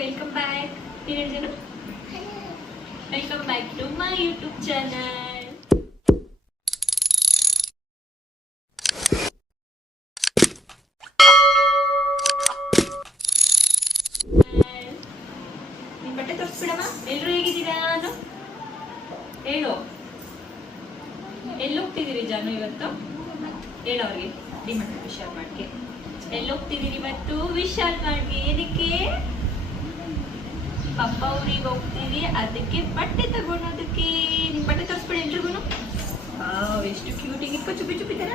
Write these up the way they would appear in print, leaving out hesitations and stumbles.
Welcome back. ಏನೇನು ಜನ welcome back to my YouTube channel. ನಿನ್ ಬಟ್ಟೆ ತೋರಿಸ್ಬಿಡಮ್ಮ. ಎಲ್ಲರೂ ಹೇಗಿದ್ದೀರಾ? ನಾನು ಹೇಳು, ಎಲ್ಲಿ ಹೋಗ್ತಿದ್ದೀರಿ ಜಾನು ಇವತ್ತು? ಹೇಳು ಅವ್ರಿಗೆ. ಡಿಮಾರ್ಟ್ ವಿಶಾಲ್ ಮಾಡ್ಗೆ ಎಲ್ಲಿ ಹೋಗ್ತಿದ್ದೀರಿ ಇವತ್ತು? ವಿಶಾಲ್ ಮಾಡ್ಗೆ. ಏನಕ್ಕೆ? ಪಪ್ಪ ಊರಿಗೆ ಹೋಗ್ತೀವಿ, ಅದಕ್ಕೆ ಬಟ್ಟೆ ತಗೊಳೋದಕ್ಕೆ. ನಿಮ್ ಬಟ್ಟೆ ತೋರಿಸ್ಬಿಡಿ ಎಲ್ರಿಗೂ. ಎಷ್ಟು ಕ್ಯೂಟ್ ಇಟ್ಕೋ. ಚುಪ್ಪಿ ಚುಪ್ಪಿ ತರ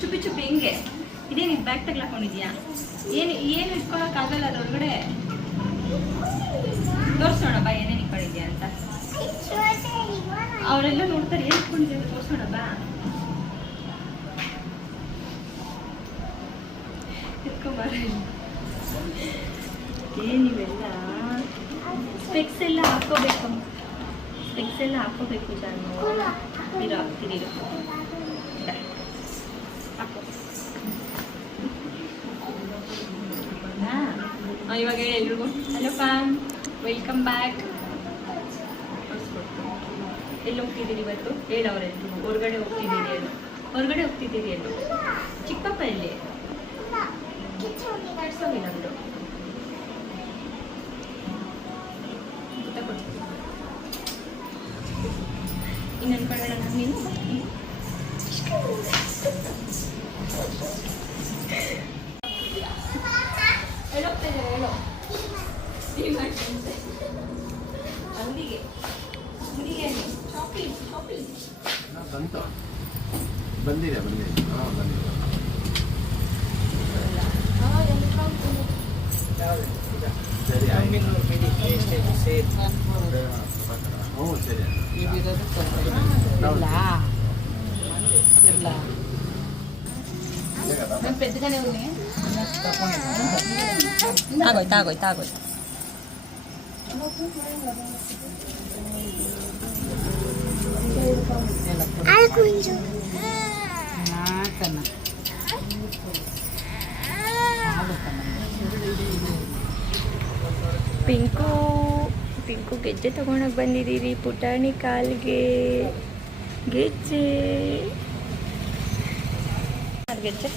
ಚುಪ್ಪಿ ಚುಪ್ಪಿ ಹಿಂಗೆ ಇದೇ. ನಿನ್ ಬ್ಯಾಗ್ ತಗ್ಲಾಕೊಂಡಿದ್ಯಾ? ಏನು ಇಟ್ಕೊಳಕ್ಕಾಗಲ್ಲ ಅದ್ರೊಳಗಡೆ. ತೋರ್ಸೋಣ ಬಾ ಏನೇನು ಇಟ್ಕೊಂಡಿದ್ಯಾ ಅಂತ. ಅವರೆಲ್ಲ ನೋಡ್ತಾರೆ ಏನ್ ಇಟ್ಕೊಂಡಿದ್ಯಾ ಅಂತ. ತೋರ್ಸೋಣ ಬಾ. ಏನಿವೆಲ್ಲ ಸ್ಪೆಕ್ಸ್ ಎಲ್ಲ ಹಾಕೋಬೇಕು. ಸ್ಪೆಕ್ಸ್ ಎಲ್ಲ ಹಾಕೋಬೇಕು ಜಾನು. ಇರೋ ಹಾಕ್ತೀರಿ. ಹಾಕೋ. ಇವಾಗ ಹೇಳಿ ಎಲ್ರಿಗೂ. Hello fam, welcome back. ಎಲ್ಲಿ ಹೋಗ್ತಿದ್ದೀರಿ ಇವತ್ತು? ಹೇಳವ್ರೆಲ್ರಿಗೂ. ಹೊರಗಡೆ ಹೋಗ್ತಿದ್ದೀರಿ ಏನು? ಹೊರಗಡೆ ಹೋಗ್ತಿದ್ದೀರಿ ಏನು? ಚಿಕ್ಕಪ್ಪ ಎಲ್ಲಿ? ಕಟ್ಸೋಗಿಲ್ಲ ಬಿಡು. ಇನ್ನು ಅನ್ಕೊಳ್ಳೋಣ ನೀನು. ಹೇಳೋಗ್ತಿದ್ದಾರೆ. ಹೇಳೋ ಅಂಗಡಿಗೆ. ಅಂಗಡಿಗೆ ಚಾಕ್ಲೇಟ್ ಬಂದಿದೆ. ಹಾಂ ಬಂದಿದೆ. ಸರಿ ఆగోయ్ ಪಿಂಕು ಗೆಜ್ಜೆ ತಗೊಂಡೋಗಿ ಬಂದಿದ್ದೀರಿ. ಪುಟಾಣಿ ಕಾಲ್ಗೆ ಗೆಜ್ಜೆ. ಗೆಜ್ಜೆ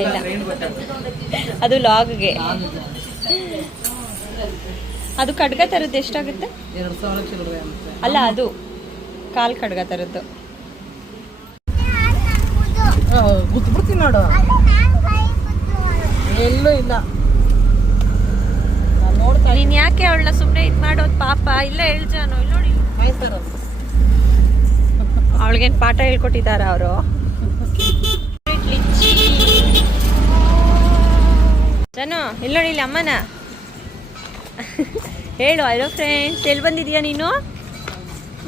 ಇಲ್ಲ ಅದು ಲಾಗ್ಗೆ. ಅದು ಖಡ್ಗ ತರದ್ದು ಎಷ್ಟಾಗುತ್ತೆ? ಅಲ್ಲ, ಅದು ಕಾಲ್ ಖಡ್ಗ ತರದ್ದು. ಗುರ್ತಿಬಿಡ್ತೀನಿ ನೋಡು. ಎಲ್ಲೂ ಇಲ್ಲ. ನೀನ್ ಯಾಕೆ ಅವಳನ್ನ ಸುಮ್ಮನೆ ಇದು ಮಾಡೋದು? ಪಾಪ ಇಲ್ಲ ಹೇಳ್ಜಾನು. ಇಲ್ಲಿ ನೋಡಿ, ಅವಳಿಗೇನು ಪಾಠ ಹೇಳ್ಕೊಟ್ಟಿದಾರ ಅವರು? ಜಾನು ಇಲ್ಲಿ ನೋಡಿ, ಇಲ್ಲಿ ಅಮ್ಮನ ಹೇಳು. ಹಲೋ ಫ್ರೆಂಡ್ಸ್, ಎಲ್ಲಿ ಬಂದಿದ್ಯಾ ನೀನು?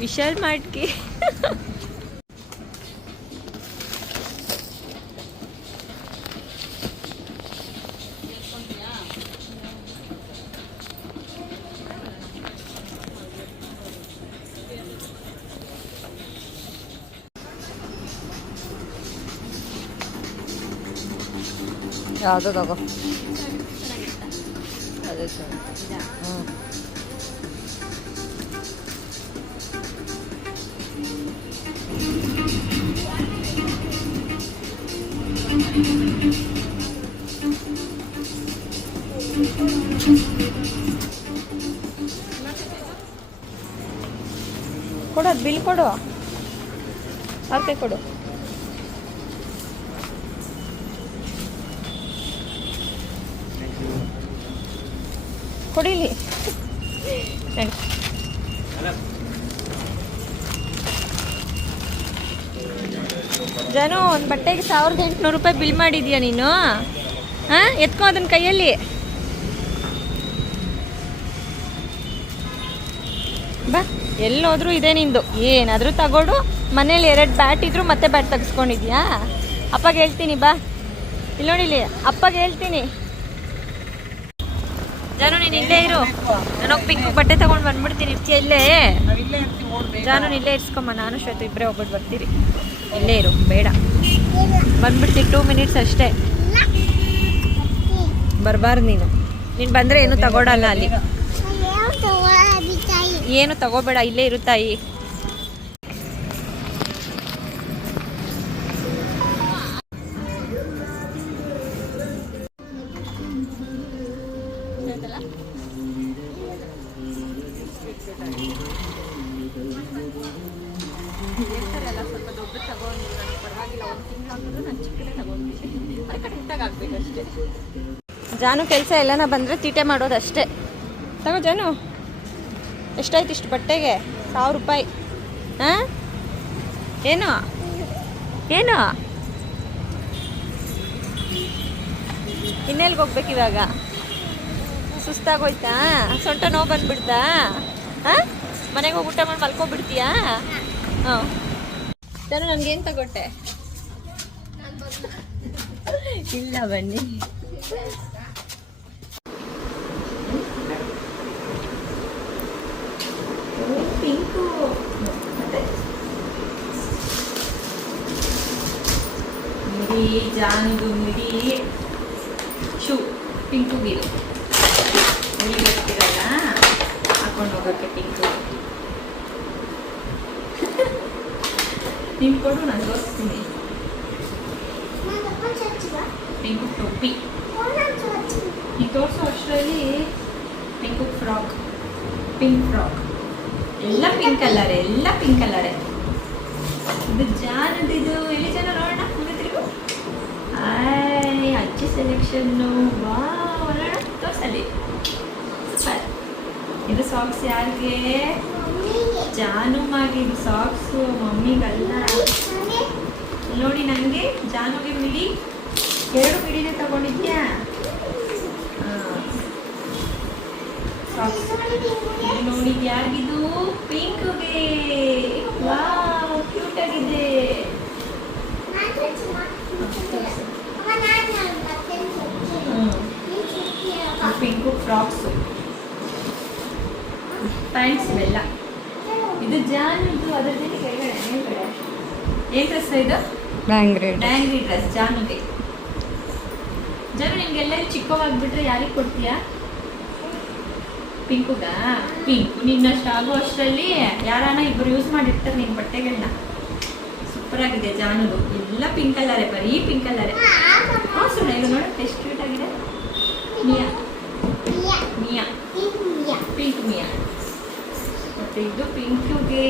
ವಿಶಾಲ್ ಮಾಡ್ಗೆ. ಯಾವುದೋ ತಗೋ. ಅದೇ ಸರ್. ಕೊಡು, ಅದು ಬಿಲ್ ಕೊಡು. ಅವ್ರ ಕೈ ಕೊಡು. ಕೊಡಿಲಿ. ಜಾನು, ಒಂದು ಬಟ್ಟೆಗೆ 1800 ರೂಪಾಯಿ ಬಿಲ್ ಮಾಡಿದ್ಯಾ ನೀನು? ಹಾಂ, ಎತ್ಕೊ ಅದನ್ನ ಕೈಯಲ್ಲಿ. ಬಾ, ಎಲ್ಲೋದ್ರೂ ಇದೆ ನಿಂದು. ಏನಾದರೂ ತಗೊಡು. ಮನೇಲಿ 2 ಬ್ಯಾಟ್ ಇದ್ರು ಮತ್ತೆ ಬ್ಯಾಟ್ ತೆಗೆಸ್ಕೊಂಡಿದ್ಯಾ? ಅಪ್ಪಗೆ ಹೇಳ್ತೀನಿ ಬಾ. ಇಲ್ಲಿ ನೋಡಿಲಿ, ಅಪ್ಪಗೆ ಹೇಳ್ತೀನಿ. ಜಾನು, ನೀನು ಇಲ್ಲೇ ಇರು. ನಾನು ಪಿಂಕ್ ಬಟ್ಟೆ ತಗೊಂಡು ಬಂದ್ಬಿಡ್ತೀನಿ. ಇರ್ತೀಯ ಇಲ್ಲೇ? ಜಾನು ಇಲ್ಲೇ ಇರ್ಸ್ಕೊಂಬ, ನಾನು ಶ್ವೇತ ಇಬ್ಬರೇ ಹೋಗ್ಬಿಟ್ಟು ಬರ್ತೀರಿ. ಇಲ್ಲೇ ಇರು, ಬೇಡ ಬಂದ್ಬಿಡ್ತೀವಿ. 2 ಮಿನಿಟ್ಸ್ ಅಷ್ಟೇ, ಬರಬಾರ್ದು ನೀನು ಬಂದರೆ ಏನು ತಗೊಳಲ್ಲ ಅಲ್ಲಿ. ಏನು ತಗೋಬೇಡ, ಇಲ್ಲೇ ಇರು ತಾಯಿ. ಸ್ವಲ್ಪ ದೊಡ್ಡ ತಗೊಂಡು ನನಗೆ ಪರವಾಗಿಲ್ಲ, 1 ತಿಂಗಳಾದ್ರೂ ನಾನು ಚಿಕ್ಕದೇ ತಗೊಂಡಿದ್ದೀನಿ, ಅದು ಕರೆಕ್ಟಾಗಿ ಆಗ್ಬೇಕಷ್ಟೇ. ಜಾನು ಕೆಲಸ ಎಲ್ಲನ ಬಂದರೆ ತೀಟೆ ಮಾಡೋದಷ್ಟೇ. ತಗೋ ಜಾನು, ಎಷ್ಟಾಯ್ತು ಇಷ್ಟು ಬಟ್ಟೆಗೆ? 1000 ರೂಪಾಯಿ. ಹಾಂ, ಏನು ಏನು ಇನ್ನೆಲ್ಗೆ ಹೋಗ್ಬೇಕು ಇವಾಗ? ಸುಸ್ತಾಗೋಯ್ತಾ? ಸೊಂಟ ನೋವು ಬಂದ್ಬಿಡ್ತಾ? ಹಾಂ, ಮನೆಗೆ ಹೋಗಿ ಊಟ ಮಾಡಿ ಮಲ್ಕೊಬಿಡ್ತೀಯಾ? ಹಾಂ. ನಾನು ನನಗೇನು ತಗೊಟ್ಟೆ? ಇಲ್ಲ ಬನ್ನಿ. ಪಿಂಕು ಮಿಡಿ, ಜಾನಿದು ಮಿಡಿ ಶೂ ಪಿಂಕುಗಿದು ಇರ್ತೀರಲ್ಲ, ಹಾಕೊಂಡು ಹೋಗೋಕ್ಕೆ ಪಿಂಕು. ನೀನು ಕೊಡು, ನಾನು ತೋರಿಸ್ತೀನಿ. ಪಿಂಕು ಟೊಪ್ಪಿ ನೀನು ತೋರಿಸೋ ಅಷ್ಟರಲ್ಲಿ ಪಿಂಕು ಫ್ರಾಕ್, ಪಿಂಕ್ ಫ್ರಾಕ್, ಎಲ್ಲ ಪಿಂಕ್ ಕಲರೇ, ಎಲ್ಲ ಪಿಂಕ್ ಕಲರೇ. ಇದು ಜಾನದಿದು. ಎಲ್ಲಿ ಜನ ನೋಡೋಣ, ಮುಂದೆ ತಿರುಗು. ಆಯ್, ಅಜ್ಜಿ ಸೆಲೆಕ್ಷನ್ನು. ವಾ, ನೋಡೋಣ, ತೋರಿಸಲಿ. ಸೂಪರ್. ಇದು ಸಾಕ್ಸ್ ಯಾರಿಗೆ? ಜಾನು ಮಾಡಿದ್ದು ಸಾಕ್ಸು, ಮಮ್ಮಿಗಲ್ಲ. ನೋಡಿ, ನನಗೆ ಜಾನುಗೆ ಮಿಡಿ, 2 ಮಿಡಿನೇ ತಗೊಂಡಿದ್ಯಾ? ಸಾಕ್ಸ್ ನೋಡಿ, ಯಾರಿಗಿದು? ಪಿಂಕ್ಗೆ. ವಾವ್, ಕ್ಯೂಟ್ ಆಗಿದೆ. ಪಿಂಕು ಫ್ರಾಕ್ಸು, ಪ್ಯಾಂಟ್ಸ್ ಇವೆಲ್ಲ. ಇದು ಜಾನುದು, ಅದರದ್ದು ಕೆಳಗಡೆ ಮೇಲ್ಗಡೆ ಏನು ಡ್ರೆಸ್ ಇದು? ಡ್ಯಾಂಗ್ರಿ ಡ್ರೆಸ್ ಜಾನುಗೆ. ಜಾನು, ನಿಮ್ಗೆಲ್ಲರೂ ಚಿಕ್ಕವಾಗ್ಬಿಟ್ರೆ ಯಾರಿಗೆ ಕೊಡ್ತೀಯಾ? ಪಿಂಕುಗ? ಪಿಂಕು ನಿನ್ನಷ್ಟು ಆಗೋ ಅಷ್ಟರಲ್ಲಿ ಯಾರಾನ ಇಬ್ಬರು ಯೂಸ್ ಮಾಡಿರ್ತಾರೆ ನಿನ್ನ ಬಟ್ಟೆಗಳನ್ನ. ಸೂಪರ್ ಆಗಿದೆ ಜಾನುದು, ಎಲ್ಲ ಪಿಂಕ್ ಕಲರೇ, ಬರೀ ಪಿಂಕ್ ಕಲರೇ. ಹಾಂ ಸುಣ್ಣ, ಇದು ನೋಡಿ ಎಷ್ಟು ಕ್ಯೂಟ್ ಆಗಿದೆ. ಮಿಯಾ ಮಿಯಾ ಪಿಂಕ್ ಮಿಯಾ. ಮತ್ತು ಇದು ಪಿಂಕುಗೆ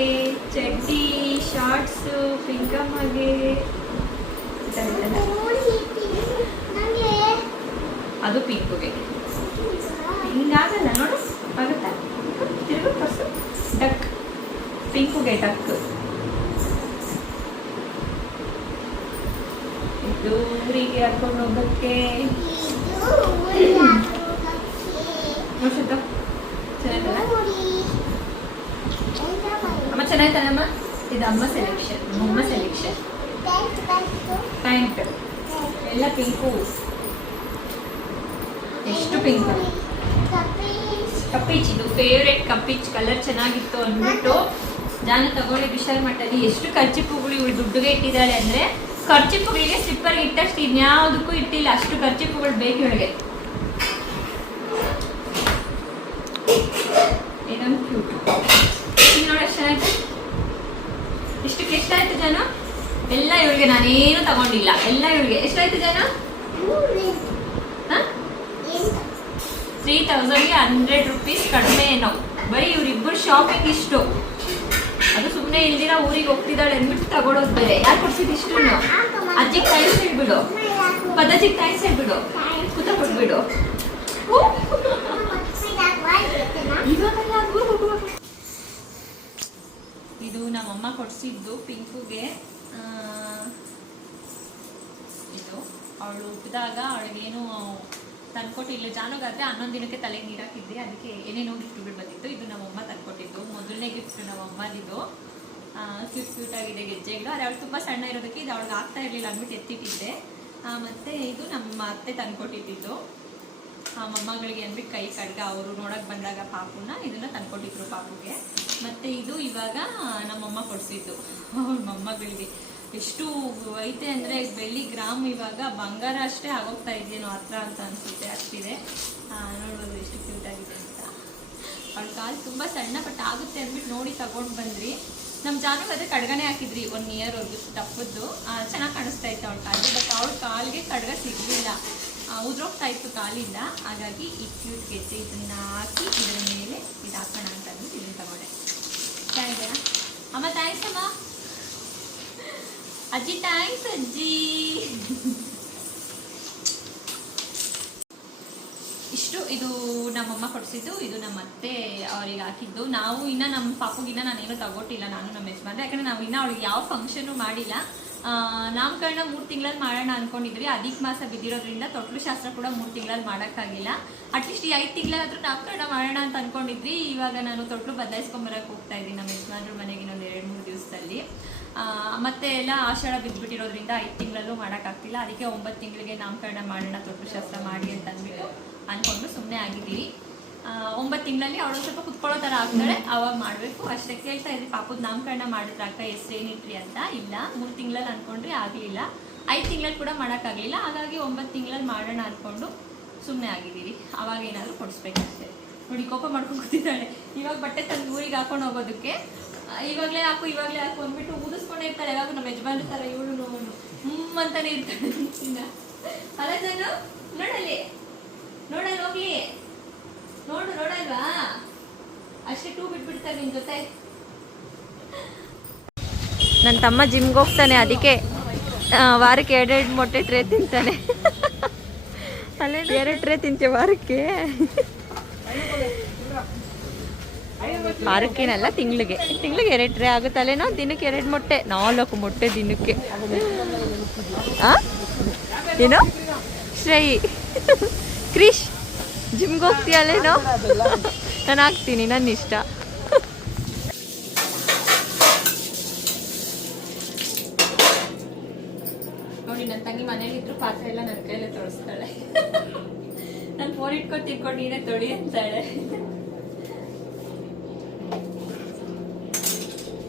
ಚಡ್ಡಿ, ಶಾರ್ಟ್ಸು, ಪಿಂಕಮ್ಮಗೆ. ಅದು ಪಿಂಕುಗೆ. ಹಿಂಗಾಗಲ್ಲ ನೋಡು, ಆಗುತ್ತಾ? ತಿರುಗು ಪರ್ಸು. ಡಕ್, ಪಿಂಕುಗೆ ಡಕ್. ಇದು ಊರಿಗೆ ಹಾಕೊಂಡು ಹೋಗೋಕ್ಕೆ. ನೋಡ್ಸುತ್ತ ಚೆನ್ನಾಗಿಲ್ಲ ಅಮ್ಮ? ಚೆನ್ನಾಯ್ತಾನಮ್ಮ? ಇದು ಅಮ್ಮ ಸೆಲೆಕ್ಷನ್, ಅಮ್ಮ ಸೆಲೆಕ್ಷನ್. ಪ್ಯಾಂಟ್ ಎಲ್ಲ ಪಿಂಕು. ಎಷ್ಟು ಪಿಂಕು? ಕಪ್ಪಿಚ್, ಇದು ಫೇವ್ರೇಟ್ ಕಪ್ಪಿಚ್ ಕಲರ್. ಚೆನ್ನಾಗಿತ್ತು ಅಂದ್ಬಿಟ್ಟು ಜಾನು ತಗೊಂಡು ವಿಶಾಲ್ ಮಟ್ಟಲ್ಲಿ. ಎಷ್ಟು ಕರ್ಚಿಪ್ಪುಗಳು ಇವಳು ದುಡ್ಡುಗೆ ಇಟ್ಟಿದ್ದಾಳೆ ಅಂದರೆ, ಕರ್ಚಿಪ್ಪುಗಳಿಗೆ ಸ್ಲಿಪ್ಪರ್ಗೆ ಇಟ್ಟಷ್ಟು ಇನ್ಯಾವುದಕ್ಕೂ ಇಟ್ಟಿಲ್ಲ, ಅಷ್ಟು ಕರ್ಚಿಪ್ಪುಗಳು ಬೇಕು ಇವಳಿಗೆ. ಏನೊಂದು ಕ್ಯೂಟ್. ಈಗ ನೋಡಿ ಎಷ್ಟು ಚೆನ್ನಾಯ್ತು. ಇಷ್ಟಕ್ಕೆ ಎಷ್ಟಾಯ್ತು ಜಾನು? ಎಲ್ಲ ಇವಳಿಗೆ, ನಾನೇನು ತಗೊಂಡಿಲ್ಲ, ಎಲ್ಲ ಇವಳಿಗೆ. ಎಷ್ಟಾಯ್ತು ಜಾನು? 3000ಗೆ 100 ರೂಪೀಸ್ ಕಡಿಮೆ ಏನೋ. ಬರೀ ಇವರಿಬ್ಬರು ಶಾಪಿಂಗ್ ಇಷ್ಟು. ಅದು ಸುಮ್ಮನೆ ಇಲ್ದಿರ ಊರಿಗೆ ಹೋಗ್ತಿದ್ದಾಳೆ ಅಂದ್ಬಿಟ್ಟು ತಗೊಳೋದು ಬೇರೆ. ಯಾರು ಕೊಡ್ಸಿದ್ದು ಇಷ್ಟು? ಅಜ್ಜಿಗೆ ಥ್ಯಾಂಕ್ಸ್ ಹೇಳ್ಬಿಡು, ಪದಜ್ಜಿಗೆ ಥ್ಯಾಂಕ್ಸ್ ಹೇಳ್ಬಿಡು, ಕೂತ ಕೊಟ್ಬಿಡು. ಇದು ನಮ್ಮಮ್ಮ ಕೊಡಿಸಿದ್ದು ಪಿಂಕುಗೆ. ಇದು ಅವಳು ಹುಟ್ಟಿದಾಗ ಅವಳಿಗೇನು ತಂದ್ಕೊಟ್ಟಿಲ್ಲ. ಜಾನುಗಾದ್ರೆ 11 ದಿನಕ್ಕೆ ತಲೆಗೆ ನೀರು ಹಾಕಿದ್ದೆ, ಅದಕ್ಕೆ ಏನೇನೋ ಗಿಫ್ಟ್ಗಳು ಬಂದಿತ್ತು. ಇದು ನಮ್ಮಮ್ಮ ತಂದ್ಕೊಟ್ಟಿದ್ದು, ಮೊದಲನೇ ಗಿಫ್ಟ್ ನಮ್ಮಮ್ಮದಿದು. ಕ್ಯೂಟ್ ಆಗಿದೆ ಗೆಜ್ಜೆಗಳು. ಆದರೆ ಅವಳು ತುಂಬ ಸಣ್ಣ ಇರೋದಕ್ಕೆ ಇದು ಅವಳಿಗೆ ಆಗ್ತಾ ಇರಲಿಲ್ಲ ಅಂದ್ಬಿಟ್ಟು ಎತ್ತಿಟ್ಟಿದ್ದೆ. ಮತ್ತು ಇದು ನಮ್ಮ ಅತ್ತೆ ತಂದ್ಕೊಟ್ಟಿದ್ದು, ಮೊಮ್ಮಗಳಿಗೆ ಅಂದ್ಬಿಟ್ಟು ಕೈ ಕಡ್ಗ ಅವರು ನೋಡೋಕೆ ಬಂದಾಗ ಪಾಪುನ ಇದನ್ನು ತಂದ್ಕೊಟ್ಟಿದ್ರು ಪಾಪುಗೆ. ಮತ್ತು ಇದು ಇವಾಗ ನಮ್ಮಮ್ಮ ಕೊಡಿಸಿದ್ದು ಅವ್ರ ಮೊಮ್ಮಗಳಿಗೆ. ಎಷ್ಟು ಐತೆ ಅಂದರೆ ಬೆಳ್ಳಿ ಗ್ರಾಮ್ ಇವಾಗ ಬಂಗಾರ ಅಷ್ಟೇ ಆಗೋಗ್ತಾ ಇದೆಯೇನೋ ಹತ್ರ ಅಂತ ಅನಿಸುತ್ತೆ, ಅಷ್ಟಿದೆ. ನೋಡ್ಬೋದು ಎಷ್ಟು ಕ್ಯೂಟ್ ಆಗಿದೆ ಅಂತ. ಅವಳ ಕಾಲು ತುಂಬ ಸಣ್ಣ ಬಟ್ ಆಗುತ್ತೆ ಅಂದ್ಬಿಟ್ಟು ನೋಡಿ ತಗೊಂಡು ಬಂದ್ರಿ. ನಮ್ಮ ಜಾನುಗೆ ಅದೇ ಕಡ್ಗನೇ ಹಾಕಿದ್ರಿ 1 ಇಯರ್ ಅವ್ರಿಗೆ ತಪ್ಪದ್ದು. ಚೆನ್ನಾಗಿ ಕಾಣಿಸ್ತಾ ಇತ್ತು ಅವಳ ಕಾಲಿಗೆ. ಬಟ್ ಅವಳ ಕಾಲಿಗೆ ಕಡ್ಗ ಸಿಗಲಿಲ್ಲ, ಉದ್ರೋಗ್ತಾ ಇತ್ತು ಕಾಲಿಂದ. ಹಾಗಾಗಿ ಈ ಕ್ಯೂಟ್ ಗೆಜ್ಜೆ ಇದನ್ನ ಹಾಕಿ ಇದರ ಮೇಲೆ ಇದು ಹಾಕೋಣ ಅಂತ ಅಂದ್ಬಿಟ್ಟು ಇದನ್ನು ತಗೊಂಡೆ. ಚೆನ್ನಾಗಿದೆಯಾ ಅಮ್ಮ? ಥ್ಯಾಂಕ್ಸ್ ಅಮ್ಮ. ಅಜ್ಜಿ ಥ್ಯಾಂಕ್ಸ್ ಅಜ್ಜಿ. ಇಷ್ಟು ಇದು ನಮ್ಮಮ್ಮ ಕೊಡಿಸಿದ್ದು, ಇದು ನಮ್ಮ ಅತ್ತೆ ಅವ್ರಿಗೆ ಹಾಕಿದ್ದು. ನಾವು ಇನ್ನು ನಮ್ಮ ಪಾಪುಗಿನ್ನ ನಾನೇನು ತಗೊಟ್ಟಿಲ್ಲ, ನಾನು ನಮ್ಮ ಯಜಮಾನ್ರೆ. ಯಾಕಂದರೆ ನಾವು ಇನ್ನೂ ಅವಳಿಗೆ ಯಾವ ಫಂಕ್ಷನು ಮಾಡಿಲ್ಲ. ನಾಮಕರಣ 3 ತಿಂಗಳಲ್ಲಿ ಮಾಡೋಣ ಅಂದ್ಕೊಂಡಿದ್ರಿ. ಅಧಿಕ ಮಾಸ ಬಿದ್ದಿರೋದ್ರಿಂದ ತೊಟ್ಲು ಶಾಸ್ತ್ರ ಕೂಡ 3 ತಿಂಗಳಲ್ಲಿ ಮಾಡೋಕ್ಕಾಗಿಲ್ಲ. ಅಟ್ಲೀಸ್ಟ್ ಈ 5 ತಿಂಗಳಾದ್ರೂ ನಾಮಕರಣ ಮಾಡೋಣ ಅಂತ ಅಂದ್ಕೊಂಡಿದ್ವಿ. ಇವಾಗ ನಾನು ತೊಟ್ಲು ಬದಲಾಯಿಸ್ಕೊಂಬರಕ್ಕೆ ಹೋಗ್ತಾ ಇದ್ದೀನಿ ನಮ್ಮ ಯಜಮಾನ್ರ ಮನೆಗೆ ಇನ್ನೊಂದು 2-3 ದಿವಸದಲ್ಲಿ. ಮತ್ತೆ ಎಲ್ಲ ಆಷಾಢ ಬಿದ್ದುಬಿಟ್ಟಿರೋದ್ರಿಂದ 5 ತಿಂಗಳಲ್ಲೂ ಮಾಡೋಕ್ಕಾಗ್ತಿಲ್ಲ. ಅದಕ್ಕೆ 9 ತಿಂಗಳಿಗೆ ನಾಮಕರಣ ಮಾಡೋಣ, ತೊಟ್ಲು ಶಾಸ್ತ್ರ ಮಾಡಿ ಅಂತ ಅಂದ್ಬಿಟ್ಟು ಅಂದ್ಕೊಂಡು ಸುಮ್ಮನೆ ಆಗಿದ್ದೀವಿ. 9 ತಿಂಗಳಲ್ಲಿ ಅವಳು ಸ್ವಲ್ಪ ಕುತ್ಕೊಳ್ಳೋ ಥರ ಆಗ್ತಾಳೆ, ಅವಾಗ ಮಾಡಬೇಕು ಅಷ್ಟೇ. ಕೇಳ್ತಾ ಇದ್ರಿ ಪಾಪದ ನಾಮಕರಣ ಮಾಡಿದ್ರೆ ಅಕ್ಕ ಹೆಸ್ರೇನಿಟ್ರಿ ಅಂತ. ಇಲ್ಲ, 3 ತಿಂಗಳಲ್ಲಿ ಅಂದ್ಕೊಂಡ್ರೆ ಆಗಲಿಲ್ಲ, 5 ತಿಂಗಳಲ್ಲಿ ಕೂಡ ಮಾಡೋಕ್ಕಾಗಲಿಲ್ಲ. ಹಾಗಾಗಿ 9 ತಿಂಗಳಲ್ಲಿ ಮಾಡೋಣ ಅಂದ್ಕೊಂಡು ಸುಮ್ಮನೆ ಆಗಿದ್ದೀವಿ. ಅವಾಗ ಏನಾದರೂ ಕೊಡಿಸ್ಬೇಕಷ್ಟೇ. ನೋಡಿ ಕೋಪ ಮಾಡ್ಕೊಂಡು ಕೂತಿದ್ದಾಳೆ. ಇವಾಗ ಬಟ್ಟೆ ತಂದು ಊರಿಗೆ ಹಾಕೊಂಡು ಹೋಗೋದಕ್ಕೆ ಇವಾಗಲೇ ಹಾಕು ಅಂದ್ಬಿಟ್ಟು ಊದಿಸ್ಕೊಂಡೇ ಇರ್ತಾಳೆ. ಯಾವಾಗ ನಮ್ಮ ಯಜಮಾನ್ರ ಥರ ಇವಳು ಅಂತಾನೆ ಇರ್ತಾಳೆ. ಅಲ್ಲ ನಾನು ನೋಡಲ್ಲಿ ಹೋಗ್ಲಿ, ನೋಡಲ್ವಾ ಅಷ್ಟೇ 2 ಬಿಟ್ಬಿಡ್ತಾರೆ ನಿನ್ ಜೊತೆ. ನನ್ನ ತಮ್ಮ ಜಿಮ್ಗೆ ಹೋಗ್ತಾನೆ, ಅದಕ್ಕೆ ವಾರಕ್ಕೆ 2 ಮೊಟ್ಟೆ ಟ್ರೇ ತಿಂತಾನೆ. ಅಲ್ಲೇ 2 ಟ್ರೇ ತಿಂತೆ ವಾರಕ್ಕೆ. ವಾರಕ್ಕೇನಲ್ಲ, ತಿಂಗಳಿಗೆ 2 ಟ್ರೇ ಆಗುತ್ತಲ್ಲೇನೋ. ದಿನಕ್ಕೆ 2 ಮೊಟ್ಟೆ, 4 ಮೊಟ್ಟೆ ದಿನಕ್ಕೆ. ಏನೋ ಶ್ರೇಯಿ ಕ್ರಿಶ್ ಜಿಮ್ಗೆ ಹೋಗ್ತೀಯಲ್ಲೇನೋ? ನಾನು ಹಾಕ್ತೀನಿ, ನನ್ನ ಇಷ್ಟ. ನೋಡಿ ನನ್ನ ತಂಗಿ ಮನೇಲಿದ್ರು ಪಾತ್ರೆ ಎಲ್ಲ ನನ್ನ ಕೈಯಲ್ಲೇ ತೊಳಸ್ತಾಳೆ. ನಾನು ಫೋನ್ ಇಟ್ಕೊಂಡು ನೀನೇ ತೊಳಿ ಅಂತಾಳೆ.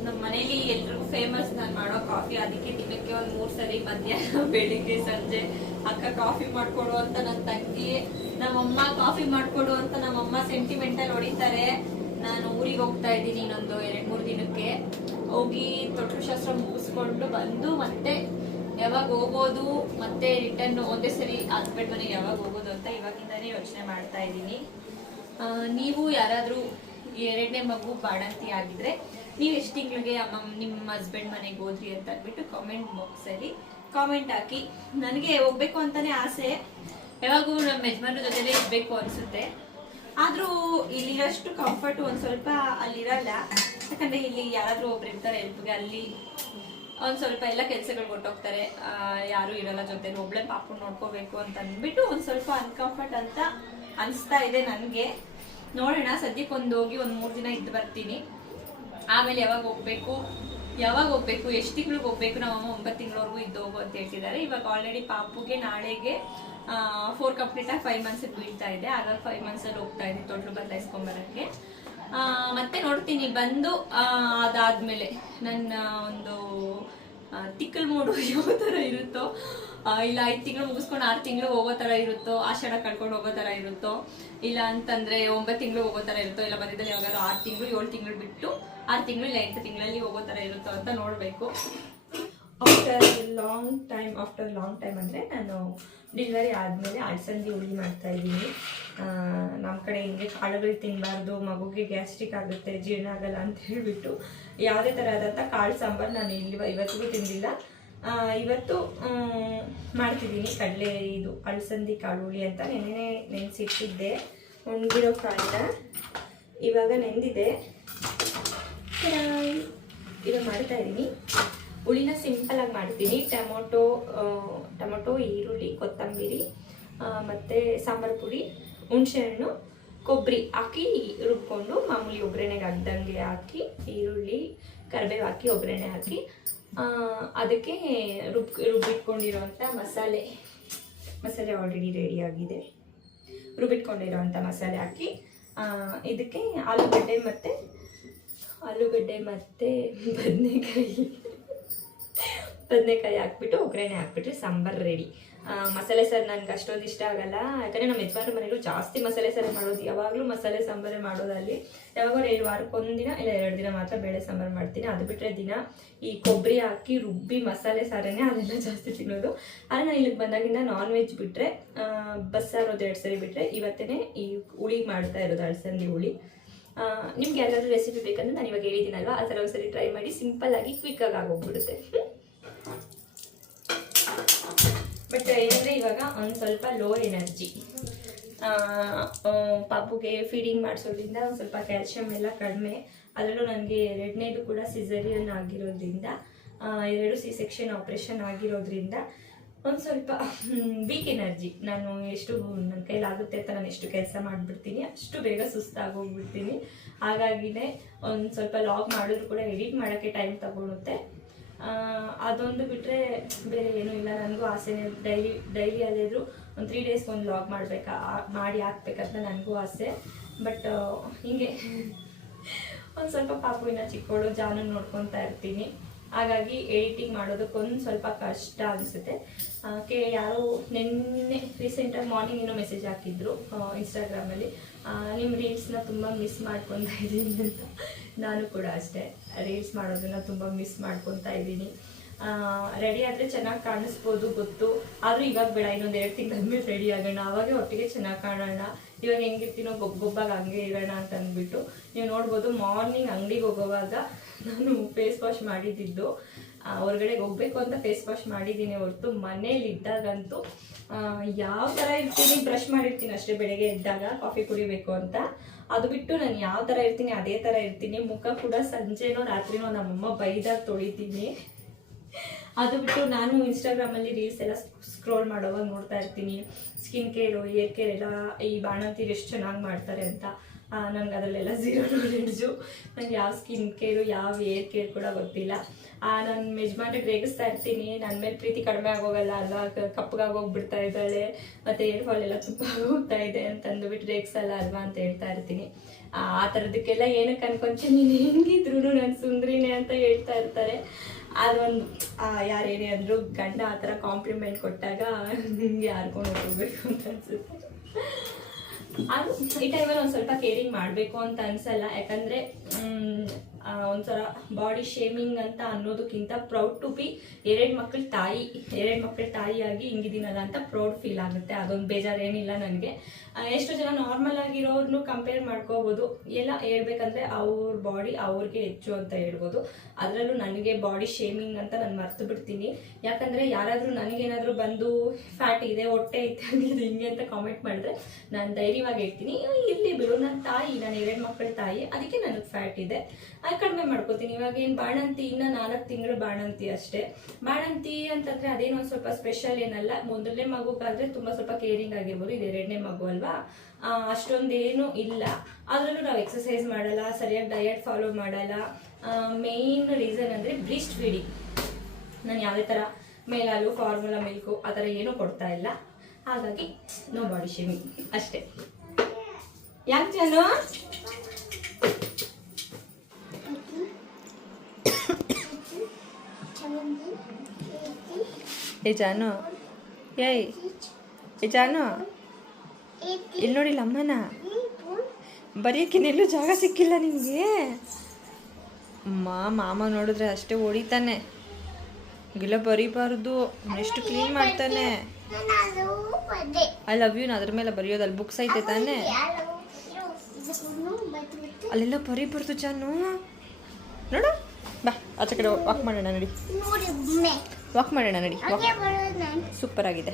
ನಮ್ಮ ಮನೇಲಿ ಎಲ್ರಿಗೂ ಫೇಮಸ್ ನಾನು ಮಾಡೋ ಕಾಫಿ. ಅದಕ್ಕೆ ದಿನಕ್ಕೆ ಒಂದು 3 ಸರಿ, ಮಧ್ಯಾಹ್ನ, ಬೆಳಿಗ್ಗೆ, ಸಂಜೆ ಅಕ್ಕ ಕಾಫಿ ಮಾಡ್ಕೊಡು ಅಂತ ನನ್ನ ತಂಗಿ, ನಮ್ಮಮ್ಮ ಕಾಫಿ ಮಾಡ್ಕೊಡು ಅಂತ ನಮ್ಮಮ್ಮ ಸೆಂಟಿಮೆಂಟಲ್ ಹೊಡಿತಾರೆ. ನಾನು ಊರಿಗೆ ಹೋಗ್ತಾ ಇದ್ದೀನಿ ಇನ್ನೊಂದು 2-3 ದಿನಕ್ಕೆ. ಹೋಗಿ ತೊಟ್ಲು ಶಾಸ್ತ್ರ ಮುಗಿಸ್ಕೊಂಡು ಬಂದು ಮತ್ತೆ ಯಾವಾಗ ಹೋಗೋದು, ಮತ್ತೆ ರಿಟರ್ನ್ ಒಂದೇ ಸರಿ ಹಸ್ಬೆಂಡ್ ಮನೆಗೆ ಯಾವಾಗ ಹೋಗೋದು ಅಂತ ಇವಾಗಿಂದಾನೇ ಯೋಚನೆ ಮಾಡ್ತಾ ಇದ್ದೀನಿ. ನೀವು ಯಾರಾದರೂ 2ನೇ ಮಗು ಬಾಣಂತಿ ಆಗಿದ್ರೆ ನೀವು ಎಷ್ಟು ತಿಂಗಳಿಗೆ ನಿಮ್ಮ ಹಸ್ಬೆಂಡ್ ಮನೆಗೆ ಹೋದ್ರಿ ಅಂತ ಅಂದ್ಬಿಟ್ಟು ಕಾಮೆಂಟ್ ಬಾಕ್ಸಲ್ಲಿ ಕಾಮೆಂಟ್ ಹಾಕಿ. ನನಗೆ ಹೋಗ್ಬೇಕು ಅಂತಾನೆ ಆಸೆ, ಯಾವಾಗೂ ನಮ್ಮ ಯಜಮಾನ್ರ ಜೊತೆಲೇ ಇರಬೇಕು ಅನಿಸುತ್ತೆ. ಆದರೂ ಇಲ್ಲಿರೋಷ್ಟು ಕಂಫರ್ಟ್ ಒಂದು ಸ್ವಲ್ಪ ಅಲ್ಲಿರಲ್ಲ. ಯಾಕಂದರೆ ಇಲ್ಲಿ ಯಾರಾದರೂ ಒಬ್ರು ಇರ್ತಾರೆ ಹೆಲ್ಪ್ಗೆ, ಅಲ್ಲಿ ಒಂದು ಸ್ವಲ್ಪ ಎಲ್ಲ ಕೆಲಸಗಳು ಕೊಟ್ಟೋಗ್ತಾರೆ, ಯಾರೂ ಇರೋಲ್ಲ ಜೊತೆ. ಒಬ್ಳೆ ಪಾಪು ನೋಡ್ಕೋಬೇಕು ಅಂತ ಅಂದ್ಬಿಟ್ಟು ಒಂದು ಸ್ವಲ್ಪ ಅನ್ಕಂಫರ್ಟ್ ಅಂತ ಅನಿಸ್ತಾ ಇದೆ ನನಗೆ. ನೋಡೋಣ, ಸದ್ಯಕ್ಕೆ ಹೋಗಿ 3 ದಿನ ಇದ್ದು ಬರ್ತೀನಿ. ಆಮೇಲೆ ಯಾವಾಗ ಹೋಗ್ಬೇಕು, ಎಷ್ಟು ತಿಂಗಳಿಗೆ ಹೋಗ್ಬೇಕು. ನಮ್ಮಮ್ಮ 9 ತಿಂಗಳವರೆಗೂ ಇದ್ದು ಹೋಗು ಅಂತ ಹೇಳ್ತಿದ್ದಾರೆ. ಇವಾಗ ಆಲ್ರೆಡಿ ಪಾಪುಗೆ ನಾಳೆಗೆ 4 ಕಂಪ್ಲೀಟ್ ಆಗಿ 5 ಮಂತ್ಸ್ ಬೀಳ್ತಾ ಇದೆ. ಹಾಗಾಗಿ 5 ಮಂತ್ಸಲ್ಲಿ ಹೋಗ್ತಾ ಇದ್ದೀನಿ ತೊಟ್ಲು ಬದಲಾಯಿಸ್ಕೊಂಬರಕ್ಕೆ. ಮತ್ತೆ ನೋಡ್ತೀನಿ ಬಂದು. ಅದಾದ್ಮೇಲೆ ನನ್ನ ಒಂದು ತಿಕ್ಕಲ್ ಮೂಡು ಯಾವ ಥರ ಇರುತ್ತೋ, ಇಲ್ಲ 5 ತಿಂಗಳು ಮುಗಿಸ್ಕೊಂಡು 6 ತಿಂಗಳು ಹೋಗೋ ಥರ ಇರುತ್ತೋ, ಆಷಾಢ ಕಳ್ಕೊಂಡು ಹೋಗೋ ಥರ ಇರುತ್ತೋ, ಇಲ್ಲ ಅಂತಂದರೆ 9 ತಿಂಗಳು ಹೋಗೋ ಥರ ಇರುತ್ತೋ, ಇಲ್ಲ ಮಧ್ಯದಲ್ಲಿ ಯಾವಾಗಲೂ 6 ತಿಂಗಳು 7 ತಿಂಗಳು ಬಿಟ್ಟು 6 ತಿಂಗಳು ಇಲ್ಲ 8 ತಿಂಗಳಲ್ಲಿ ಹೋಗೋ ಥರ ಇರುತ್ತೋ ಅಂತ ನೋಡಬೇಕು. ಆಫ್ಟರ್ ಲಾಂಗ್ ಟೈಮ್ ಅಂದರೆ ನಾನು ಡೆಲಿವರಿ ಆದಮೇಲೆ ಅಲಸಂದಿ ಹುಳಿ ಮಾಡ್ತಾ ಇದ್ದೀನಿ. ನಮ್ಮ ಕಡೆ ಹಿಂಗೆ ಕಾಳುಗಳು ತಿನ್ನಬಾರ್ದು, ಮಗುಗೆ ಗ್ಯಾಸ್ಟ್ರಿಕ್ ಆಗುತ್ತೆ, ಜೀರ್ಣ ಆಗಲ್ಲ ಅಂತ ಹೇಳ್ಬಿಟ್ಟು ಯಾವುದೇ ಥರ ಆದಂಥ ಕಾಳು ಸಾಂಬಾರು ನಾನು ಇವತ್ತಿಗೂ ತಿಂದಿಲ್ಲ. ಇವತ್ತು ಮಾಡ್ತಿದ್ದೀನಿ. ಕಡಲೆ ಇದು ಅಲಸಂದಿ ಕಾಳು ಹುಳಿ ಅಂತ ನೆನೆಸಿಟ್ಟಿದ್ದೆ. ಒಣಗಿರೋ ಕಾಳನ್ನ ಇವಾಗ ನೆಂದಿದೆ, ಇವಾಗ ಮಾಡ್ತಾ ಇದ್ದೀನಿ. ಹುಳಿನ ಸಿಂಪಲಾಗಿ ಮಾಡ್ತೀನಿ. ಟೊಮೊಟೊ, ಈರುಳ್ಳಿ, ಕೊತ್ತಂಬರಿ, ಮತ್ತು ಸಾಂಬಾರು ಪುಡಿ, ಹುಣಸೆಹಣ್ಣು, ಕೊಬ್ಬರಿ ಹಾಕಿ ರುಬ್ಕೊಂಡು ಮಾಮೂಲಿ ಒಗ್ಗರಣೆಗೆ ಹಾಕ್ದಂಗೆ ಹಾಕಿ, ಈರುಳ್ಳಿ, ಕರಿಬೇವು ಹಾಕಿ ಒಗ್ಗರಣೆ ಹಾಕಿ, ಅದಕ್ಕೆ ರುಬ್ಬಿಟ್ಕೊಂಡಿರೋವಂಥ ಮಸಾಲೆ ಆಲ್ರೆಡಿ ರೆಡಿಯಾಗಿದೆ. ರುಬ್ಬಿಟ್ಕೊಂಡಿರೋವಂಥ ಮಸಾಲೆ ಹಾಕಿ ಇದಕ್ಕೆ ಆಲೂಗಡ್ಡೆ ಮತ್ತು ಆಲೂಗಡ್ಡೆ ಮತ್ತು ಬದನೆಕಾಯಿ ಹಾಕ್ಬಿಟ್ಟು ಒಗ್ಗರಣೆ ಹಾಕ್ಬಿಟ್ರೆ ಸಾಂಬಾರು ರೆಡಿ. ಮಸಾಲೆ ಸಾರು ನನಗೆ ಅಷ್ಟೊಂದು ಇಷ್ಟ ಆಗಲ್ಲ, ಯಾಕಂದರೆ ನಮ್ಮ ಯಜಮಾನ್ರ ಮನೆಯಲ್ಲೂ ಜಾಸ್ತಿ ಮಸಾಲೆ ಸಾರು ಮಾಡೋದು, ಯಾವಾಗಲೂ ಮಸಾಲೆ ಸಾಂಬಾರೇ ಮಾಡೋದಲ್ಲಿ. ಯಾವಾಗಲೂ ವಾರಕ್ಕೊಂದಿನ ಇಲ್ಲ 2 ದಿನ ಮಾತ್ರ ಬೇಳೆ ಸಾಂಬಾರು ಮಾಡ್ತೀನಿ. ಅದು ಬಿಟ್ಟರೆ ದಿನ ಈ ಕೊಬ್ಬರಿ ಹಾಕಿ ರುಬ್ಬಿ ಮಸಾಲೆ ಸಾರೇ ಅದೆಲ್ಲ ಜಾಸ್ತಿ ತಿನ್ನೋದು. ಆದರೆ ನಾನು ಇಲ್ಲಿಗೆ ಬಂದಾಗಿಂದ ನಾನ್ ವೆಜ್ ಬಿಟ್ಟರೆ ಬಸ್ಸಾರೋದು 2 ಸರಿ ಬಿಟ್ಟರೆ ಇವತ್ತೇ ಈ ಹುಳಿ ಮಾಡ್ತಾ ಇರೋದು, ಅಳಸಂದಿ ಹುಳಿ. ನಿಮ್ಗೆ ಯಾವ್ದಾದ್ರು ರೆಸಿಪಿ ಬೇಕಂದ್ರೆ ನಾನು ಇವಾಗ ಹೇಳಿದ್ದೀನಲ್ವ, ಆ ಥರ ಒಂದ್ಸರಿ ಟ್ರೈ ಮಾಡಿ, ಸಿಂಪಲ್ಲಾಗಿ ಕ್ವಿಕ್ಕಾಗಿ ಆಗೋಗ್ಬಿಡುತ್ತೆ. ಬಟ್ ಏನಂದರೆ ಇವಾಗ ಒಂದು ಸ್ವಲ್ಪ ಲೋ ಎನರ್ಜಿ, ಪಾಪುಗೆ ಫೀಡಿಂಗ್ ಮಾಡಿಸೋದ್ರಿಂದ ಒಂದು ಸ್ವಲ್ಪ ಕ್ಯಾಲ್ಶಿಯಮ್ ಎಲ್ಲ ಕಡಿಮೆ. ಅದರಲ್ಲೂ ನನಗೆ 2ನೇದು ಕೂಡ ಸಿಸೇರಿಯನ್ ಆಗಿರೋದ್ರಿಂದ, 2 C-ಸೆಕ್ಷನ್ ಆಪ್ರೇಷನ್ ಆಗಿರೋದ್ರಿಂದ ಒಂದು ಸ್ವಲ್ಪ ವೀಕ್ ಎನರ್ಜಿ. ನಾನು ಎಷ್ಟು ನನ್ನ ಕೈಲಾಗುತ್ತೆ ಅಂತ ನಾನು ಎಷ್ಟು ಕೆಲಸ ಮಾಡಿಬಿಡ್ತೀನಿ, ಅಷ್ಟು ಬೇಗ ಸುಸ್ತಾಗೋಗ್ಬಿಡ್ತೀನಿ. ಹಾಗಾಗಿನೇ ಒಂದು ಸ್ವಲ್ಪ ಲಾಗ್ ಮಾಡಿದ್ರು ಕೂಡ ಎಡಿಟ್ ಮಾಡೋಕ್ಕೆ ಟೈಮ್ ತಗೊಳುತ್ತೆ. ಅದೊಂದು ಬಿಟ್ಟರೆ ಬೇರೆ ಏನೂ ಇಲ್ಲ. ನನಗೂ ಆಸೆನೇ ಡೈಲಿ ಅಲ್ಲಿದ್ರು ಒಂದು 3 ಡೇಸ್ಗೆ ಒಂದು ಲಾಗ್ ಮಾಡಿ ಹಾಕ್ಬೇಕಂತ ನನಗೂ ಆಸೆ. ಬಟ್ ಹೀಗೆ ಒಂದು ಸ್ವಲ್ಪ ಪಾಪುವಿನ ಚಿಕ್ಕವಳು ಜಾನು ನೋಡ್ಕೊತಾ ಇರ್ತೀನಿ. ಹಾಗಾಗಿ ಎಡಿಟಿಂಗ್ ಮಾಡೋದಕ್ಕೊಂದು ಸ್ವಲ್ಪ ಕಷ್ಟ ಅನಿಸುತ್ತೆ. ಯಾರೋ ನಿನ್ನೆ ರೀಸೆಂಟಾಗಿ ಮಾರ್ನಿಂಗ್ ಏನೋ ಮೆಸೇಜ್ ಹಾಕಿದ್ರು ಇನ್ಸ್ಟಾಗ್ರಾಮಲ್ಲಿ, ನಿಮ್ಮ ರೀಲ್ಸ್ನ ತುಂಬ ಮಿಸ್ ಮಾಡ್ಕೊತಾ ಇದ್ದೀನಿ ಅಂತ. ನಾನು ಕೂಡ ಅಷ್ಟೇ ರೀಲ್ಸ್ ಮಾಡೋದನ್ನು ತುಂಬ ಮಿಸ್ ಮಾಡ್ಕೊತಾ ಇದ್ದೀನಿ. ರೆಡಿ ಆದರೆ ಚೆನ್ನಾಗಿ ಕಾಣಿಸ್ಬೋದು ಗೊತ್ತು, ಆದರೂ ಇವಾಗ ಬೇಡ, ಇನ್ನೊಂದು 2 ತಿಂಗಳಾದ್ಮೇಲೆ ರೆಡಿ ಆಗೋಣ, ಅವಾಗೇ ಒಟ್ಟಿಗೆ ಚೆನ್ನಾಗಿ ಕಾಣೋಣ. ಇವಾಗ ಹೆಂಗಿರ್ತೀನೋ ಗೊಬ್ಬಾಗ ಹಂಗೆ ಇರೋಣ ಅಂತ ಅಂದ್ಬಿಟ್ಟು ನೀವು ನೋಡ್ಬೋದು. ಮಾರ್ನಿಂಗ್ ಅಂಗಡಿಗೆ ಹೋಗೋವಾಗ ನಾನು ಫೇಸ್ ವಾಶ್ ಮಾಡಿದ್ದು, ಹೊರಗಡೆಗೆ ಹೋಗ್ಬೇಕು ಅಂತ ಫೇಸ್ ವಾಶ್ ಮಾಡಿದ್ದೀನಿ ಹೊರತು ಮನೇಲಿ ಇದ್ದಾಗಂತೂ ಯಾವ ಥರ ಇರ್ತೀನಿ, ಬ್ರಷ್ ಮಾಡಿರ್ತೀನಿ ಅಷ್ಟೇ ಬೆಳಗ್ಗೆ ಎದ್ದಾಗ ಕಾಫಿ ಕುಡಿಬೇಕು ಅಂತ. ಅದು ಬಿಟ್ಟು ನಾನು ಯಾವ ಥರ ಇರ್ತೀನಿ ಅದೇ ಥರ ಇರ್ತೀನಿ. ಮುಖ ಕೂಡ ಸಂಜೆನೋ ರಾತ್ರಿನೋ ನಮ್ಮಮ್ಮ ಬೈದಾಗ ತೊಳಿತೀನಿ. ಅದು ಬಿಟ್ಟು ನಾನು ಇನ್ಸ್ಟಾಗ್ರಾಮಲ್ಲಿ ರೀಲ್ಸ್ ಎಲ್ಲ ಸ್ಕ್ರೋಲ್ ಮಾಡೋವಾಗ ನೋಡ್ತಾ ಇರ್ತೀನಿ, ಸ್ಕಿನ್ ಕೇರು ಏರ್ ಕೇರ್ ಎಲ್ಲ ಈ ಬಾಣಂತಿರು ಎಷ್ಟು ಚೆನ್ನಾಗಿ ಮಾಡ್ತಾರೆ ಅಂತ. ನನಗೆ ಅದರಲ್ಲೆಲ್ಲ 0 ನಾಲೆಡ್ಜು. ನನಗೆ ಯಾವ ಸ್ಕಿನ್ ಕೇರು ಯಾವ ಏರ್ ಕೇರ್ ಕೂಡ ಗೊತ್ತಿಲ್ಲ. ನನ್ನ ಯಜಮಾನ್ರಿಗೆ ರೇಗಿಸ್ತಾ ಇರ್ತೀನಿ, ನನ್ನ ಮೇಲೆ ಪ್ರೀತಿ ಕಡಿಮೆ ಆಗೋಗಲ್ಲ ಅಲ್ವಾ, ಕಪ್ಪಗಾಗೋಗ್ಬಿಡ್ತಾ ಇದ್ದಾಳೆ, ಮತ್ತು ಏರ್ ಫಾಲ್ ಎಲ್ಲ ತುಂಬ ಹೋಗ್ತಾ ಇದೆ ಅಂತಂದುಬಿಟ್ಟು ರೇಗಿಸಲ್ಲ ಅಲ್ವಾ ಅಂತ ಹೇಳ್ತಾ ಇರ್ತೀನಿ. ಆ ಥರದಕ್ಕೆಲ್ಲ ಏನಕ್ಕೆ ಅನ್ಕೊಂತೀನಿ, ನೀನು ಹೆಂಗಿದ್ರು ನಾನು ಸುಂದ್ರಿನೇ ಅಂತ ಹೇಳ್ತಾ ಇರ್ತಾರೆ. ಅದೊಂದು ಯಾರೇನೇ ಅಂದರೂ ಗಂಡ ಆ ಥರ ಕಾಂಪ್ಲಿಮೆಂಟ್ ಕೊಟ್ಟಾಗ ನಿಮಗೆ ಯಾರ್ಕೊಂಡು ಹೋಗ್ಬೇಕು ಅಂತ ಅನ್ಸುತ್ತೆ. ಅದು ಈ ಟೈಮಲ್ಲಿ ಒಂದು ಸ್ವಲ್ಪ ಕೇರಿಂಗ್ ಮಾಡಬೇಕು ಅಂತ ಅನ್ಸಲ್ಲ, ಯಾಕಂದರೆ ಒಂಥರ ಬಾಡಿ ಶೇಮಿಂಗ್ ಅಂತ ಅನ್ನೋದಕ್ಕಿಂತ ಪ್ರೌಡ್ ಟು ಬಿ 2 ಮಕ್ಕಳ ತಾಯಿಯಾಗಿ ಹಿಂಗಿದ್ದೀನಲ್ಲ ಅಂತ ಪ್ರೌಡ್ ಫೀಲ್ ಆಗುತ್ತೆ. ಅದೊಂದು ಬೇಜಾರೇನಿಲ್ಲ ನನಗೆ. ಎಷ್ಟು ಜನ ನಾರ್ಮಲ್ ಆಗಿರೋರ್ನು ಕಂಪೇರ್ ಮಾಡ್ಕೋಬೋದು, ಎಲ್ಲ ಹೇಳ್ಬೇಕಂದ್ರೆ ಅವ್ರ ಬಾಡಿ ಅವ್ರಿಗೆ ಹೆಚ್ಚು ಅಂತ ಹೇಳ್ಬೋದು. ಅದರಲ್ಲೂ ನನಗೆ ಬಾಡಿ ಶೇಮಿಂಗ್ ಅಂತ ನಾನು ಮರ್ತು ಬಿಡ್ತೀನಿ. ಯಾಕಂದರೆ ಯಾರಾದರೂ ನನಗೇನಾದರೂ ಬಂದು ಫ್ಯಾಟ್ ಇದೆ, ಹೊಟ್ಟೆ ಇತ್ತು ಹಿಂಗೆ ಅಂತ ಕಾಮೆಂಟ್ ಮಾಡಿದ್ರೆ ನಾನು ಧೈರ್ಯವಾಗಿ ಹೇಳ್ತೀನಿ, ಇರಲಿ ಬಿಡು, ನನ್ನ ತಾಯಿ, ನಾನು 2 ಮಕ್ಕಳ ತಾಯಿ, ಅದಕ್ಕೆ ನನಗೆ ಫ್ಯಾಟ್ ಇದೆ, ಕಡಿಮೆ ಮಾಡ್ಕೋತೀನಿ. ಇವಾಗ ಏನು ಬಾಣಂತಿ, ಇನ್ನು 4 ತಿಂಗಳು ಬಾಣಂತಿ ಅಷ್ಟೇ. ಬಾಣಂತಿ ಅಂತಂದರೆ ಅದೇನೋ ಒಂದು ಸ್ವಲ್ಪ ಸ್ಪೆಷಲ್ ಏನಲ್ಲ. 1ನೇ ಮಗುಗಾದರೆ ತುಂಬ ಸ್ವಲ್ಪ ಕೇರಿಂಗ್ ಆಗಿರ್ಬೋದು, ಇದು 2ನೇ ಮಗು ಅಲ್ವಾ, ಅಷ್ಟೊಂದೇನು ಇಲ್ಲ. ಅದರಲ್ಲೂ ನಾವು ಎಕ್ಸಸೈಸ್ ಮಾಡಲ್ಲ, ಸರಿಯಾಗಿ ಡಯಟ್ ಫಾಲೋ ಮಾಡಲ್ಲ. ಮೇಯ್ನ್ ರೀಸನ್ ಅಂದರೆ ಬ್ರೀಸ್ಟ್ ಫೀಡಿಂಗ್. ನಾನು ಯಾವುದೇ ಥರ ಮೇಲಾಲು ಫಾರ್ಮುಲಾ ಮಿಲ್ಕು ಆ ಥರ ಏನೂ ಕೊಡ್ತಾ ಇಲ್ಲ. ಹಾಗಾಗಿ ನೋ ಬಾಡಿ ಶೇಮಿಂಗ್ ಅಷ್ಟೇ. ಯಾಕೆ ಜಾನು ಜಾನು ಜಾನು ಇಲ್ಲಿ ನೋಡಿಲ್ಲ ಅಮ್ಮನ ಬರೆಯೋಕ್ಕಿನ್ನೆಲ್ಲೂ ಜಾಗ ಸಿಕ್ಕಿಲ್ಲ ನಿಮಗೆ. ಮಾಮ ನೋಡಿದ್ರೆ ಅಷ್ಟೇ ಹೊಡಿತಾನೆ, ಗಿಲ್ಲ ಬರೀಬಾರ್ದು, ಎಷ್ಟು ಕ್ಲೀನ್ ಮಾಡ್ತಾನೆ. ಐ ಲವ್ ಯು ಅದ್ರ ಮೇಲೆ ಬರೆಯೋದು, ಅಲ್ಲಿ ಬುಕ್ಸ್ ಐತೆ ತಾನೆ, ಅಲ್ಲೆಲ್ಲ ಬರೀಬಾರ್ದು ಜಾನು. ನೋಡು ಬಾ ಆಚೆ ಕಡೆ ವಾಕ್ ಮಾಡೋಣ, ನಡಿ ವಾಕ್ ಮಾಡೋಣ, ನಡಿ. ಸೂಪರ್ ಆಗಿದೆ,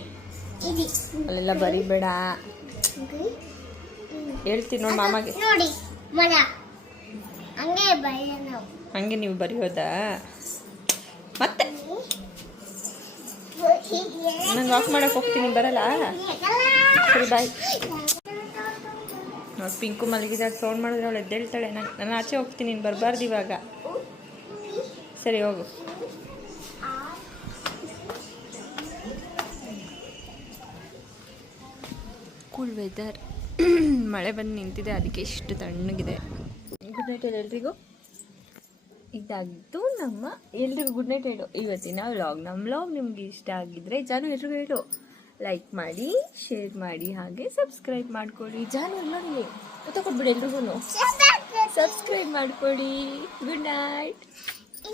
ಅಲ್ಲೆಲ್ಲ ಬರಿಬೇಡ ಹೇಳ್ತೀನಿ ನೋಡಿ ಮಾಮಗೆ. ಹಂಗೆ ನೀವು ಬರೆಯೋದಾ? ಮತ್ತೆ ನಾನು ವಾಕ್ ಮಾಡಕ್ಕೆ ಹೋಗ್ತೀನಿ, ಬರಲ್ಲ? ಸರಿ ಬಾಯ್. ನೋಡಿ ಪಿಂಕು ಮಲಗಿದಾಗ ಸೌಂಡ್ ಮಾಡಿದ್ರೆ ಅವಳು ಎದ್ದೇಳ್ತಾಳೆ. ನಾನು ಆಚೆ ಹೋಗ್ತೀನಿ, ನೀನು ಬರಬಾರ್ದು ಇವಾಗ. ಸರಿ ಹೋಗು. ಕೂಲ್ ವೆದರ್, ಮಳೆ ಬಂದು ನಿಂತಿದೆ, ಅದಕ್ಕೆ ಇಷ್ಟು ತಣ್ಣಗಿದೆ. ಗುಡ್ ನೈಟ್ ಎಲ್ರಿಗೂ. ಇದಾಗಿತ್ತು ನಮ್ಮ ಎಲ್ರಿಗೂ ಗುಡ್ ನೈಟ್ ಹೇಳು ಇವತ್ತಿನ ವ್ಲಾಗ್. ನಮ್ಮ ವ್ಲಾಗ್ ನಿಮ್ಗೆ ಇಷ್ಟ ಆಗಿದ್ರೆ ಜಾನು ಎಲ್ರಿಗೂ ಹೇಳು ಲೈಕ್ ಮಾಡಿ, ಶೇರ್ ಮಾಡಿ, ಹಾಗೆ ಸಬ್ಸ್ಕ್ರೈಬ್ ಮಾಡ್ಕೊಳ್ಳಿ. ಜಾನು ಎಲ್ಲರಿಗೆ ಗೊತ್ತಾಗ್ಬಿಡಿ ಎಲ್ರಿಗೂ ಸಬ್ಸ್ಕ್ರೈಬ್ ಮಾಡ್ಕೊಳ್ಳಿ. Good night.